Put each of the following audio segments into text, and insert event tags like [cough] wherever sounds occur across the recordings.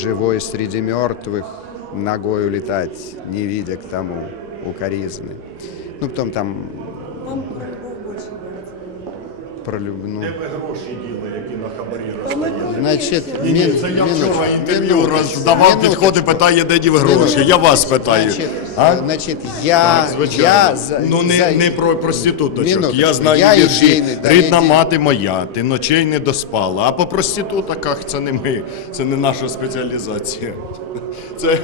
живой среди мертвых, ногою летать, не видя к тому укоризны. Ну, потом там Вам про любов більше нравится. про люб- ну, Де ви гроші діли, які на хабарі роздаєте? Значит, Ні, ні, мин- це я минуточку, вчора інтерв'ю минуточку, роздавав, минуточку. підходить, питає, де дів гроші. Я вас питаю. Значит, А? значит, я, Звичайно. я за, ну не, за- не про проституточок. Минуточку. Я знаю Я вірші ідейний, да, рідна ідейний. мати моя, ти ночей не доспала. А по проститутоках це не ми, це не наша спеціалізація. [laughs] Це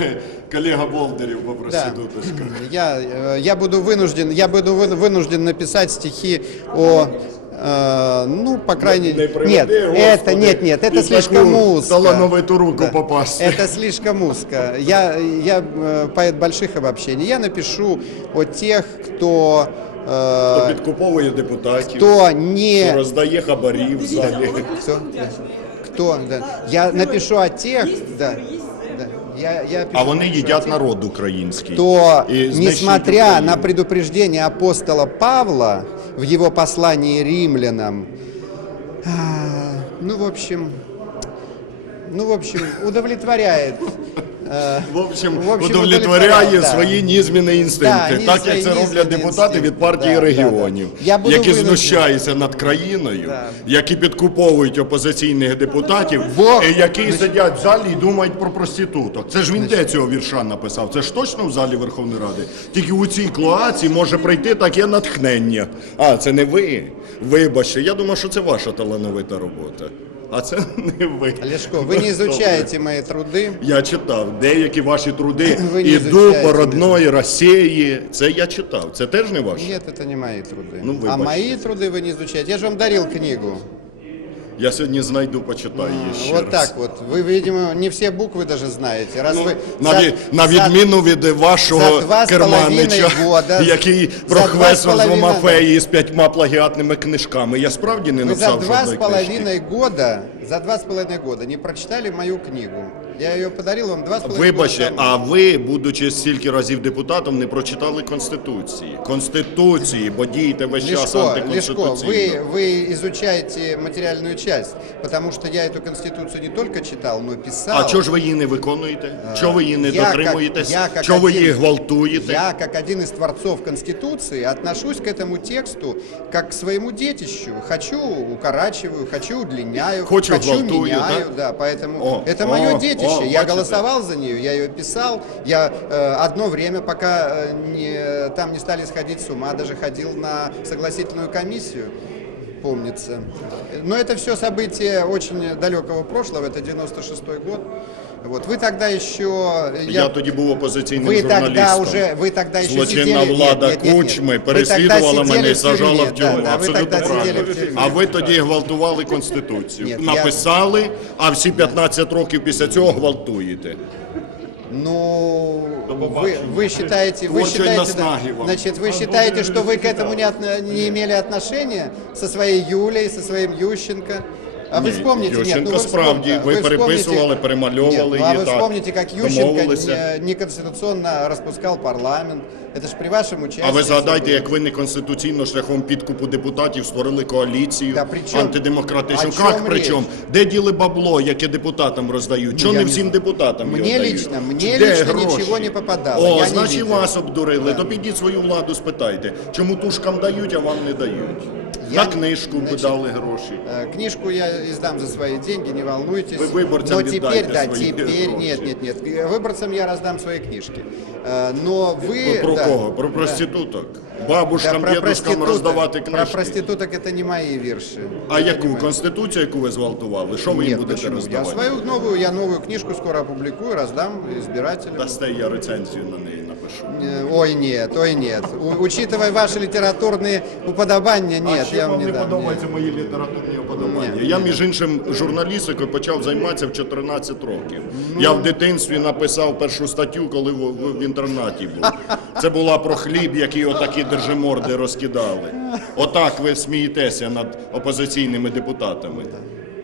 колега Болдерів по Да. проституточках. Я, э, я буду вынужден, я буду вы- вынужден написать стихи о, э, ну, по крайней Не мере, приведи, нет, это, Господи, нет, нет, это під слишком таку узко. талановиту руку попасти. Это слишком узко. Я, я э, поэт больших обобщений. Я напишу о тех, кто, Хто э, підкуповує депутатів, кто хто не роздає хабарі в залі. Кто? Кто? Да. Я напишу о тех, да, да. Я, я пишу, А вони напишу о їдять тех, народ український. кто, І знищують несмотря Україну. на предупреждение апостола Павла в его послании римлянам, ну, в общем, ну, в общем, удовлетворяет. Э, В общем, В общем, удовлетворяє да. свої нізміни інстинкти, Да, так як це роблять депутати від партії Да, да, регіонів, да. Буду які знущаються над країною, Да. які підкуповують опозиційних депутатів, і які сидять в залі і думають про проституток. Це ж він де цього вірша написав? Це ж точно в залі Верховної Ради. Тільки у цій клоаці може прийти таке натхнення. А це не ви. Вибачте, я думаю, що це ваша талановита робота А це не ви. Лешко, вы не изучаете мои труды. Я читав деякі ваші труди. [clears throat] Ви не Іду изучаєте по родної Росії. Це я читав. Це теж не ваше? Нет, это не мои труды. Ну, а выбачьте. мои труды вы не изучаете. Я же вам дарил книгу. Я сьогодні знайду, почитаю її ще вот раз. так вот. Вы, видимо, не все буквы даже знаете. Раз Ну, вы на, за- ві- на за- відміну від вашого за два з керманича, половиною года- [laughs] який за два з прохвесив з половиною- Мафеї з п'ятьма плагіатними книжками. Я справді не Вы за написав два с жодної книжки. половиной года, за два с половиной года не прочитали мою книгу. Я ее подарил вам два с половиной Вибачте, года тому. а ви, будучи стільки разів депутатом, не прочитали Конституції. Конституції, бо дієте весь час Лешко, Лешко, антиконституційно. вы, вы изучаете материальную часть, потому что я эту конституцию не только читал, но и писал. А чого ж ви її не виконуєте? Чого ви її не я как- дотримуєтесь? я как Чого ви один- її гвалтуєте? Я, как один из творцов Конституции, отношусь к этому тексту как к своему детищу. Хочу укорачиваю, хочу удлиняю, Хочу гвалтую, меняю, да? да, поэтому О, это о, мое О, я голосовал за нее, я ее писал. Я э, одно время, пока э, не, там не стали сходить с ума, даже ходил на согласительную комиссию помнится. Но это все события очень далекого прошлого, это 96 год. Вот. Вы тогда еще... Я, тоді був опозиційним Вы журналістом. тогда уже, вы тогда еще Злочинна сидели... влада нет, нет, нет, Кучми нет. Вы переслідувала тогда мене сидели і в сажала тюрьме, в тюрму. Да, да, вы Абсолютно тогда сидели правильно. в тюрьме. А ви тоді гвалтували Конституцію. Ні, я- Написали, а всі 15 років після цього гвалтуєте. Ну, До вы, побачення. вы считаете, вы Творчої считаете, наснаги да, вам. значит, вы считаете, что вы к этому не, отно- не имели отношения со своей Юлей, со своим Ющенко? А вы Ні, вспомните, нет, Ющенко ну вы справді, вспом- ви вы вспомните- переписували, перемальовували Нет, ну, а її, вы так, вспомните, как Ющенко домовилися. не- неконституционно распускал парламент. Это же при вашем участии. А ви всё згадайте, было. як ви неконституційно шляхом підкупу депутатів створили коаліцію Да при чому? антидемократичну. О чому Як при річ? чому? Де діли бабло, яке депутатам роздають? Чого я не не всім знаю. депутатам Мне його дають? лично- мне Де лично гроші? нічого не попадало, О, я не значить видел. вас обдурили. То підіть свою владу спитайте, чому тушкам дають, а вам не дають. Я- На книжку би значить, дали гроші. Э, Книжку я издам за свои деньги, не волнуйтесь. Вы выборцам Но теперь, отдайте да, свои теперь, гроши. нет, нет, нет. Э, Выборцам я раздам свои книжки. Э, Но вы... Про да, кого? Про да. проституток. Да, Бабушкам, про дідушкам проституток. роздавати Про книжки. проституток это не мои вірші. А яку конституцію, яку ви зґвалтували? Що ви їм Нет, будете почему? Я роздавати? свою новую, я новую книжку скоро опубликую, раздам избирателям. Дасте я рецензію на неї напишу. Э, Ой, нет, ой, нет. У- учитывая ваши литературные уподобания, а нет, ще я вам не не дам. подобаються мої літературні оподобання. Ні. Я, між іншим, журналістикою почав займатися в 14 років. Ну. Я в дитинстві написав першу статтю, коли в, в, в інтернаті був. Це була про хліб, який отакі держиморди розкидали. Отак ви смієтеся над опозиційними депутатами.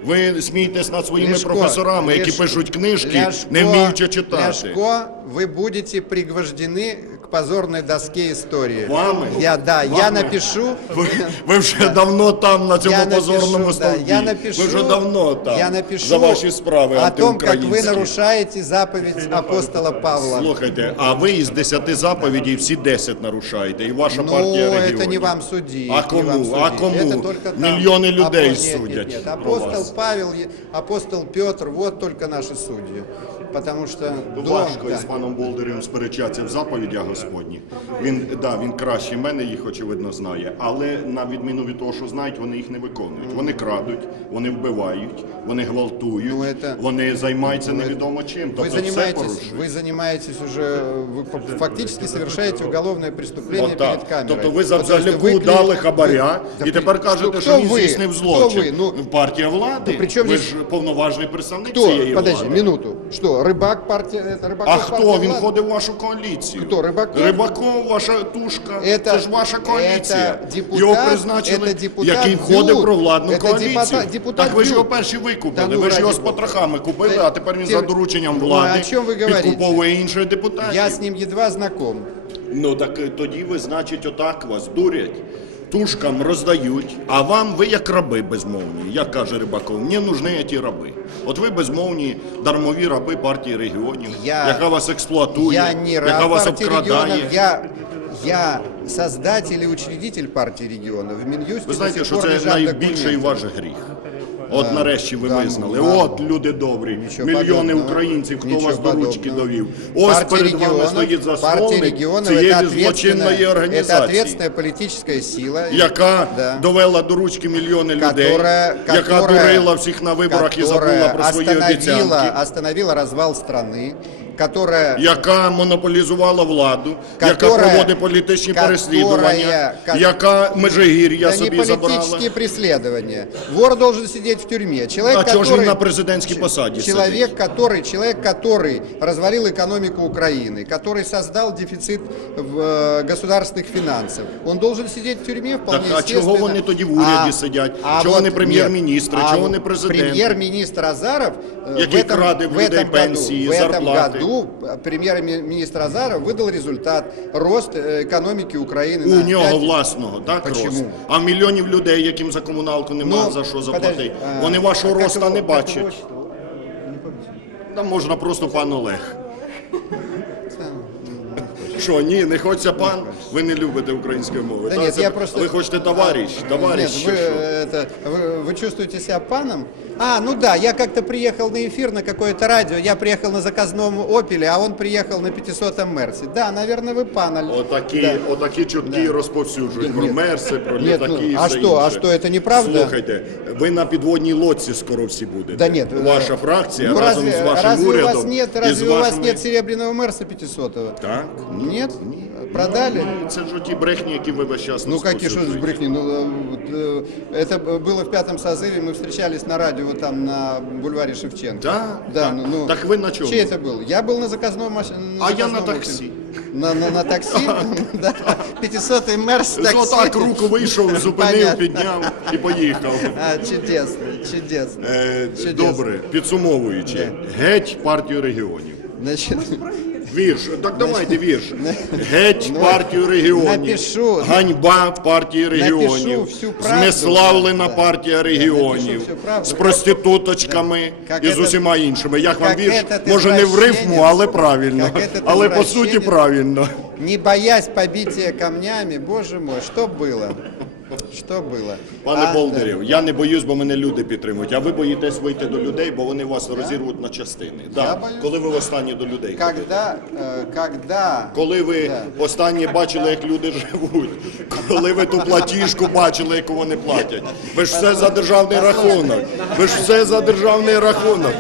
Ви смієтесь над своїми Ляшко, професорами, які Ляшко, пишуть книжки, Ляшко, не вміючи читати. Ляшко, ви будете пригвождені позорной доске истории. Вами? Я, да, я Вами? напишу. Ви, ви вже давно там на цьому Я напишу, позорному да, стовпі. я напишу, ви вже давно там я напишу за ваші справи о том, как вы антиукраїнські. нарушаете заповедь апостола Павла. Слухайте, а ви із 10 заповідей всі 10 нарушаєте, і ваша Ну, партія это регіонів. не вам судить. А не кому? вам судить. А кому? Это только там. Миллионы людей Апо- нет, судят Нет, нет. про Апостол вас. Павел, е- апостол Петр, вот только наши судьи. Потому что дом, Важко да. із паном Болдерем сперечатися в заповідях Господні. Він да, він краще мене їх очевидно знає, але на відміну від того, що знають, вони їх не виконують. Вони крадуть, вони вбивають, вони гвалтують, Ну, это- вони займаються невідомо чим. Вы Тобто все занимаетесь, порушують. вы занимаетесь уже, вы ф- фактически совершаете уголовное преступление Отак. перед камерой. Тобто ви за Потому что Бзалюку вы- дали хабаря Да і при- тепер кажете, Кто- що кто він ви? здійснив Кто злочин. ви? Ну, Партія влади. Ну, при чому ви здесь- ж повноважний представник Кто? цієї Подожди, влади. минуту. Что, рыбак партия, это рыбаков А партия хто? Він влада? входив в вашу коаліцію. Хто, Рибаков? Рибаков, ваша тушка. Это- це ж ваша коаліція. это депутат- його призначили, это депутат який входив Дюк. в провладну Это коаліцію. депутат- депутат так ви ж його Дюк. перші викупили. Та ну, ви ж його з раді Бога. потрохами купили, Та- а тепер він ті- за дорученням Ну, влади а о чому ви говорите? підкуповує інших депутатів. Я с ним едва знаком. Ну так е, тоді ви, значить, отак вас дурять. Тушкам роздають, а вам ви як раби безмовні, як каже Рибаков, мені нужні ті раби. От ви безмовні дармові раби партії регіонів, Я- яка вас експлуатує, Я не яка вас обкрадає. я, я создатель і учредитель партії регіонів. В Мін'юсті Ви знаєте, що це найбільший ваш гріх. От нарешті ви да, ну, визнали. да. От люди добрі, Нічого мільйони подобного. українців, хто Нічого вас до ручки подобного. довів. Ось Партия перед вами регионов- стоїть партия засновник регионов цієї это злочинної ответственная, это організації. ответственная политическая сила. яка Да. довела до ручки мільйони людей, которая, яка которая- дурила всіх на виборах і забула которая про свої остановила, обіцянки, остановила развал страны, которая яка монополізувала владу, яка Которая- проводить політичні которая- переслідування, ка- яка межигір'я да не собі забрала. политические преследования. Вор должен сидеть в тюрьме. Человек, А чого ж который, він на президентській Ч- посаді Человек, сидить? который, человек, который развалил экономику Украины, который создал дефицит в э, государственных финансах, он должен сидеть в тюрьме вполне Так, а естественно. чого вони тоді в уряді сидять? Чого вот не прем'єр-міністри? нет. Чого вот не президенти? Прем'єр-міністр Азаров э, Який в этом, краде в в людей этом пенсії, году, в этом зарплати. году э, премьер-министр Азаров выдал результат рост э, экономики Украины У на нього 5 власного, так, Почему? рост. А мільйонів людей, яким за комуналку нема Ну, за що подожди, заплатити, а, вони вашого а как роста его- не как его бачать. отчество? Там можна просто пан Олег. Що, ні, не хочеться пан? Ви не любите української мови. Да Та нет, це- я просто... Ви хочете товариш, товариш. Нет, вы, чи що? это, вы, вы чувствуете себя паном? А, ну да, я как-то приехал на эфир на какое-то радио, я приехал на заказном «Опеле», а он приехал на 500-м «Мерсе». Да, наверное, вы пан. Аль- Отакі, Да. отакі чутки розповсюджують про Ні. мерси, про Ні, літаки ну, і а все що, а інше. що, це неправда? Слухайте, ви на підводній лодці скоро всі будете. Да нет. Ваша э, фракція ну, разом разве, з вашим разве урядом. у вас нет, і з разве у вас вашими- нет серебряного Мерса 500-го? Так? Нет? Продали? Це ж ті брехні, які ви весь час Ну какие что розповсюджуєте. с брехни? Ну, э, вот, э, это было в пятом созыве, мы встречались на радио вот там на бульваре Шевченко. Да? Да, Так. ну, ну. Так вы на чем Чей были? это был? Я был на заказном машине. А я на такси. На, на, на такси? [laughs] Да. 500-й Мерс такси. Отак руку вийшов, [laughs] зупинив, Понятно. підняв і поїхав. А, чудесно, чудесно. Е, Чудесно. Добре, підсумовуючи, геть партію регіонів. Значит, Вірш, так давайте вірш. [laughs] Геть Ну, партію регіонів. напишу. Ганьба партії регіонів. Напишу всю правду. Знеславлена Да. партія Я регіонів. напишу всю правду. З проституточками Как і з этот- усіма іншими. Як вам как вірш? этот Може не в рифму, извращенец. але правильно. Как этот Але по суті извращенец. правильно. не боясь побития камнями, боже мой, что было? Что было? Пане А, Болдерів, я не боюсь, бо мене люди підтримують. А ви боїтесь вийти до людей, бо вони вас розірвуть на частини. Да. боюсь. Коли ви останні до людей? Когда, э, когда, Коли ви Да. останнє бачили, як люди живуть, коли ви ту платіжку бачили, яку вони платять. Ви ж все за державний рахунок. Ви ж все за державний рахунок.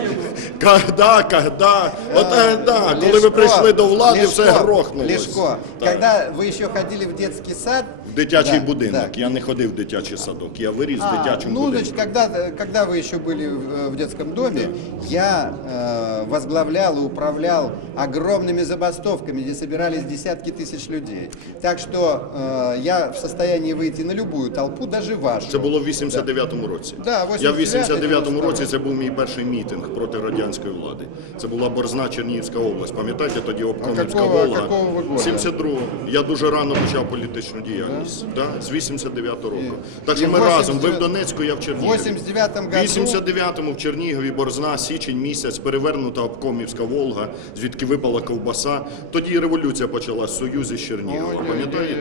Когда, когда, от да, коли ви Лешко, прийшли до влади, Лешко, все грохнулося. Лешко, Так. когда вы еще ходили в детский сад, В дитячий Да, будинок. да. Я не ходив в дитячий садок, я виріс в А, дитячому ну, будинку. значит, когда, когда вы еще были в, в детском доме, я э, возглавлял и управлял огромными забастовками, где собирались десятки тысяч людей. Так что э, я в состоянии выйти на любую толпу, даже вашу. Це було в 89-му році. Да, Я в 89-й, 89-му році це був мій перший мітинг проти радянського радянської влади. Це була Борзна Чернігівська область. Пам'ятаєте, тоді обкомівська Волга. какого ви года? 72-го. Я дуже рано почав політичну діяльність. Да? З 89-го року. Так що ми разом. Ви в Донецьку, я в Чернігові. 89 В году 89-му в Чернігові Борзна, січень місяць, перевернута обкомівська Волга, звідки випала ковбаса. Тоді і революція почалась в Союзі з Чернігова. Пам'ятаєте?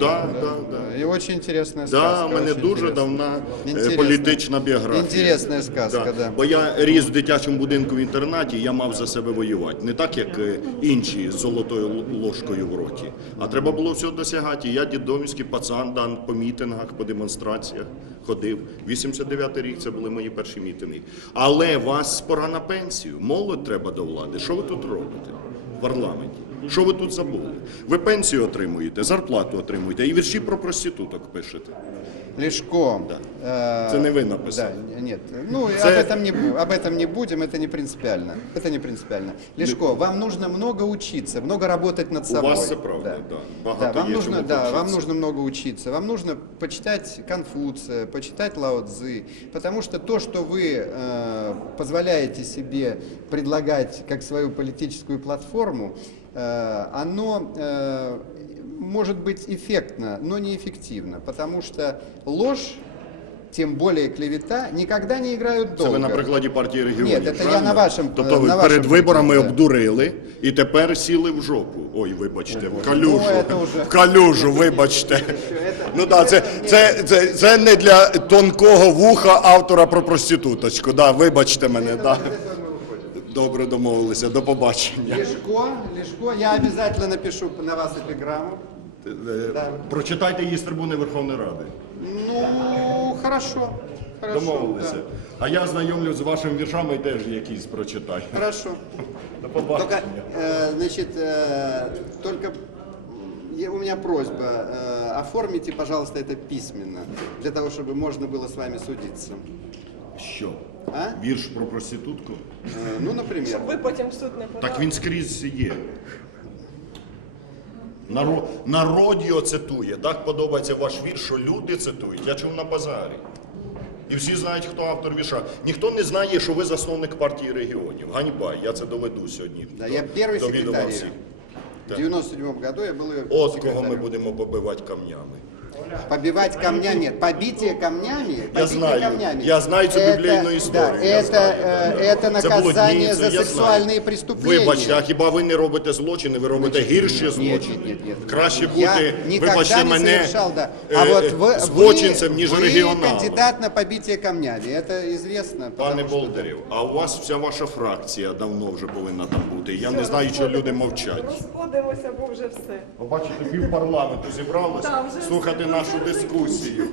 Да, да, да. Очень интересная Да, сказка. у мене дуже давна е, політична біографія. Інтересна сказка, да. Бо я ріс в дитячому будинку в інтернаті, я мав за себе воювати. Не так, як е, інші з золотою ложкою в роті. А треба було всього досягати. Я дідомівський пацан, дан по мітингах, по демонстраціях ходив. 89-й рік це були мої перші мітинги. Але вас пора на пенсію. Молодь треба до влади. Що ви тут робите в парламенті? Що ви тут забули? Ви пенсію отримуєте, зарплату отримуєте і вірші про проституток пишете. Лешко. э, Це не ви написали. Да, нет. Ну, и Це- об, этом не, бу- об этом не будем, это не принципиально. Это не принципиально. Лешко, вам нужно много учиться, много работать над У собой. вас це правда, да. Да, Багато вам є нужно, чому да, вам повчитися. нужно много учиться. Вам нужно почитать Конфуция, почитать Лао Цзы, потому что то, что вы э, позволяете себе предлагать как свою политическую платформу, э, оно э, может быть эффектно, но не эффективно, потому что ложь, тем более клевета, никогда не играют Це долго. ви на прикладі партії регіонів. Ні, це я правильно? на вашому- Тобто ви на перед вашому виборами прикладі, да. обдурили і тепер сіли в жопу. Ой, вибачте, в калюжу. Ну, це вже- В калюжу, вибачте. Ну так, це, це, це, це не для тонкого вуха автора про проституточку. Да, вибачте мене, да. Добре домовилися, до побачення. Лешко, Лешко, я обязательно напишу на вас эпиграмму. Да. Прочитайте її з трибуни Верховної Ради. Ну, хорошо. Хорошо. Домовилися. да. А я знайомлю з вашими віршами теж якісь прочитаю. Хорошо. До Только, побачення. э, значит, э, только я- у меня просьба, э, оформите, пожалуйста, это письменно, для того, чтобы можно было с вами судиться. Що? А? Вірш про проститутку? Э, ну, например. Ви потім в суд не подали. Так він скрізь є. Народ, народіо цитує. Так подобається ваш вірш, що люди цитують. Я чув на базарі. І всі знають, хто автор вірша. Ніхто не знає, що ви засновник партії регіонів. Ганьба, я це доведу сьогодні. Да, до- я первый до відома секретарь. всіх. В 97 году я был ее От кого ми секретарем. будемо побивати камнями. Побивать камнями, побитие камнями, побитие знаю, камнями. я знаю цю Это- біблійну історію, Да, я это, знаю, э, да, да. это Це наказание блудниця, за я сексуальные знаю. преступления. Вибачте, а хіба ви не робите злочини, ви робите гірші нет, злочини? нет, нет, нет. Краще Я бути, никогда вибачте не мене, совершал, да. е, А вот е, вы, злочинцем, вы, ніж вы регіоналом. кандидат на побитие камнями, это известно. Пане потому что- Болдерів, а у вас вся ваша фракція давно вже повинна там бути. Я не знаю, що люди мовчать. Розходимося, бо вже все. Побачите, пів парламенту зібралося Та, вже слухати все, нашу дискусію.